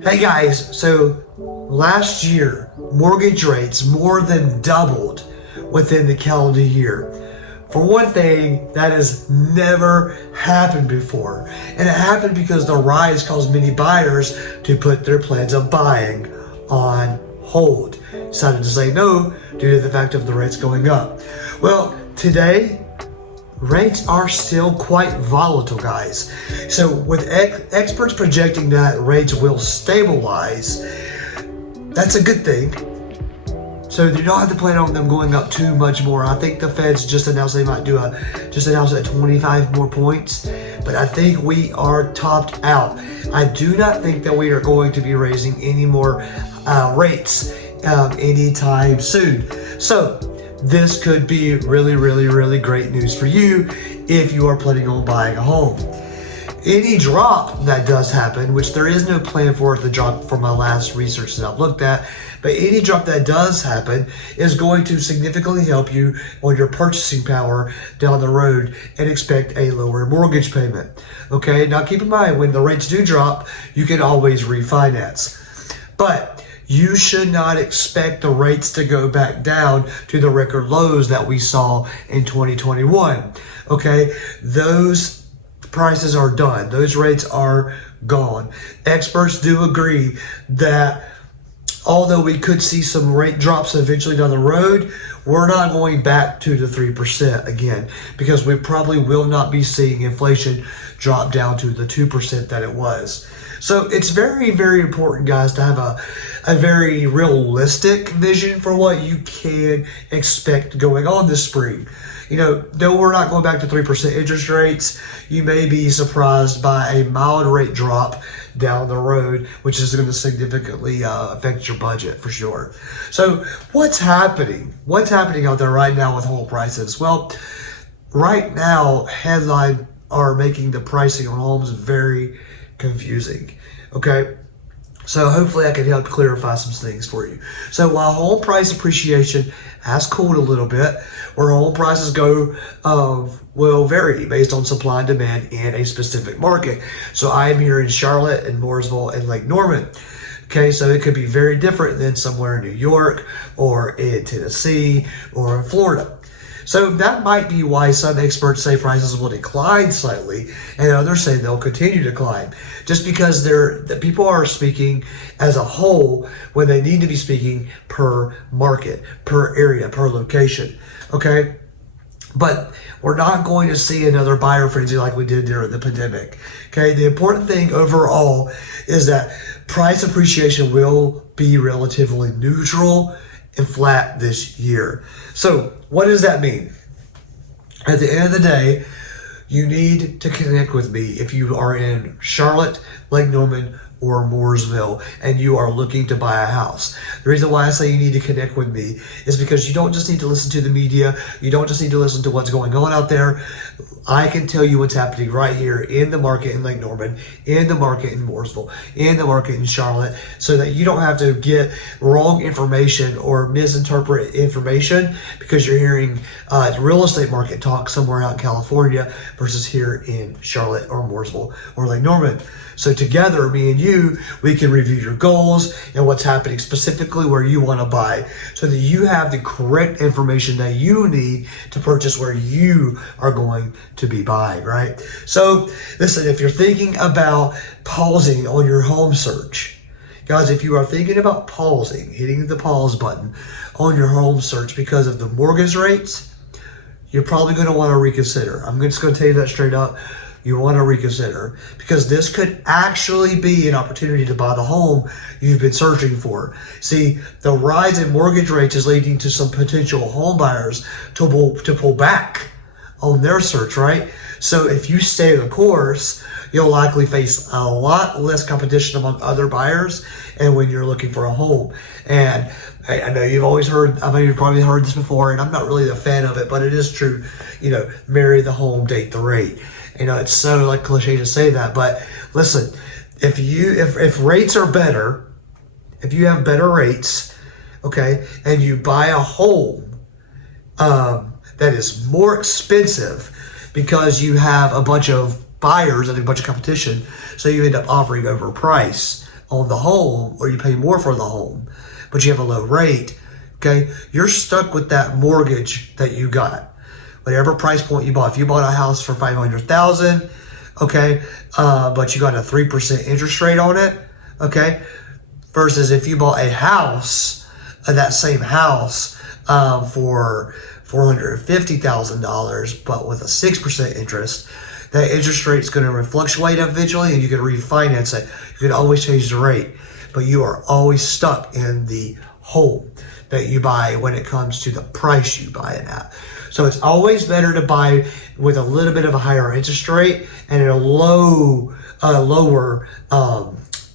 Hey guys, so last year, mortgage rates more than doubled within the calendar year. For one thing, that has never happened before. And it happened because the rise caused many buyers to put their plans of buying on hold. Decided to say no due to the fact of the rates going up. Well, today, rates are still quite volatile, guys. So with experts projecting that rates will stabilize, that's a good thing. So you don't have to plan on them going up too much more. I think the Fed's just announced they might announce at 25 more points, but I think we are topped out. I do not think that we are going to be raising any more rates anytime soon. So this could be really great news for you if you are planning on buying a home. Any drop that does happen, which there is no plan for the drop from my last research that I've looked at, but any drop that does happen is going to significantly help you on your purchasing power down the road and expect a lower mortgage payment. Okay, now keep in mind, when the rates do drop, you can always refinance. But you should not expect the rates to go back down to the record lows that we saw in 2021. Okay, those prices are done. Those rates are gone. Experts do agree that although we could see some rate drops eventually down the road, we're not going back to the 3% again, because we probably will not be seeing inflation drop down to the 2% that it was. So it's very important, guys, to have a very realistic vision for what you can expect going on this spring. You know, though we're not going back to 3% interest rates, you may be surprised by a mild rate drop down the road, which is going to significantly affect your budget for sure. So what's happening? What's happening out there right now with home prices? Well, right now, headlines are making the pricing on homes very confusing. Okay, so hopefully I can help clarify some things for you. So while home price appreciation has cooled a little bit, where home prices go will vary based on supply and demand in a specific market. So I am here in Charlotte and Mooresville and Lake Norman. Okay, so it could be very different than somewhere in New York or in Tennessee or in Florida. So that might be why some experts say prices will decline slightly and others say they'll continue to climb, just because the people are speaking as a whole when they need to be speaking per market, per area, per location. Okay, but we're not going to see another buyer frenzy like we did during the pandemic. Okay, the important thing overall is that price appreciation will be relatively neutral and flat this year. So what does that mean? At the end of the day, you need to connect with me if you are in Charlotte, Lake Norman, or Mooresville and you are looking to buy a house. The reason why I say you need to connect with me is because you don't just need to listen to the media. You don't just need to listen to what's going on out there. I can tell you what's happening right here in the market in Lake Norman, in the market in Mooresville, in the market in Charlotte, so that you don't have to get wrong information or misinterpret information because you're hearing the real estate market talk somewhere out in California versus here in Charlotte or Mooresville or Lake Norman. So together, me and you, we can review your goals and what's happening specifically where you want to buy so that you have the correct information that you need to purchase where you are going to be buying, right? So listen, if you're thinking about pausing on your home search, guys, if you are thinking about pausing, hitting the pause button on your home search because of the mortgage rates, you're probably going to want to reconsider. I'm just going to tell you that straight up. You want to reconsider, because this could actually be an opportunity to buy the home you've been searching for. See, the rise in mortgage rates is leading to some potential home buyers to pull back on their search, right? So if you stay the course, you'll likely face a lot less competition among other buyers and when you're looking for a home. And I know you've always heard, I know you've probably heard this before, and I'm not really a fan of it, but it is true. You know, marry the home, date the rate. You know, it's so like cliche to say that, but listen, if rates are better, if you have better rates, okay, and you buy a home that is more expensive because you have a bunch of buyers and a bunch of competition, so you end up offering over price, on the home, or you pay more for the home, but you have a low rate, okay, you're stuck with that mortgage that you got. Whatever price point you bought. If you bought a house for $500,000, okay, but you got a 3% interest rate on it, okay, versus if you bought a house, that same house, for $450,000, but with a 6% interest, that interest rate is going to fluctuate eventually, and you can refinance it. You can always change the rate, but you are always stuck in the home that you buy when it comes to the price you buy it at. So it's always better to buy with a little bit of a higher interest rate and at a lower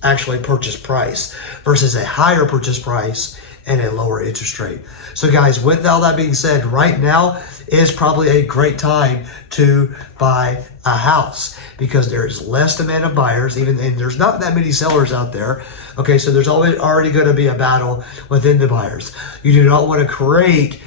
actually purchase price versus a higher purchase price and a lower interest rate. So guys, with all that being said, right now is probably a great time to buy a house because there's less demand of buyers, and there's not that many sellers out there. Okay, so there's already going to be a battle within the buyers. You do not want to create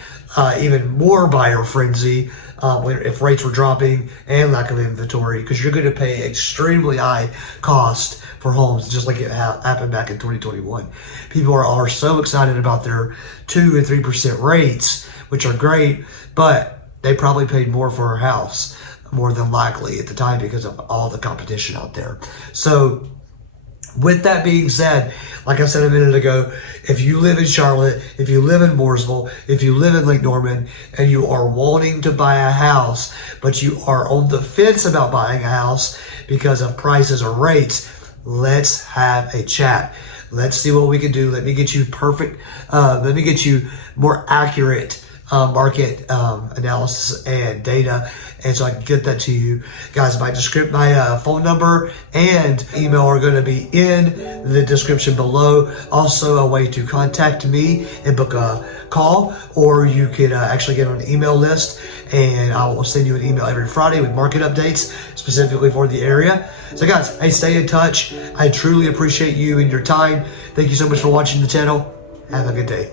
even more buyer frenzy if rates were dropping and lack of inventory, because you're going to pay extremely high cost for homes, just like it happened back in 2021. People are so excited about their 2 and 3% rates, which are great, but they probably paid more for a house, more than likely at the time, because of all the competition out there. So with that being said, like I said a minute ago, if you live in Charlotte, if you live in Mooresville, if you live in Lake Norman, and you are wanting to buy a house, but you are on the fence about buying a house because of prices or rates, let's have a chat. Let's see what we can do. Let me get you let me get you more accurate market analysis and data, and so I can get that to you guys. My phone number and email are going to be in the description below. Also, a way to contact me and book a call, or you could actually get on an email list, and I will send you an email every Friday with market updates specifically for the area. So guys, hey, stay in touch. I truly appreciate you and your time. Thank you so much for watching the channel. Have a good day.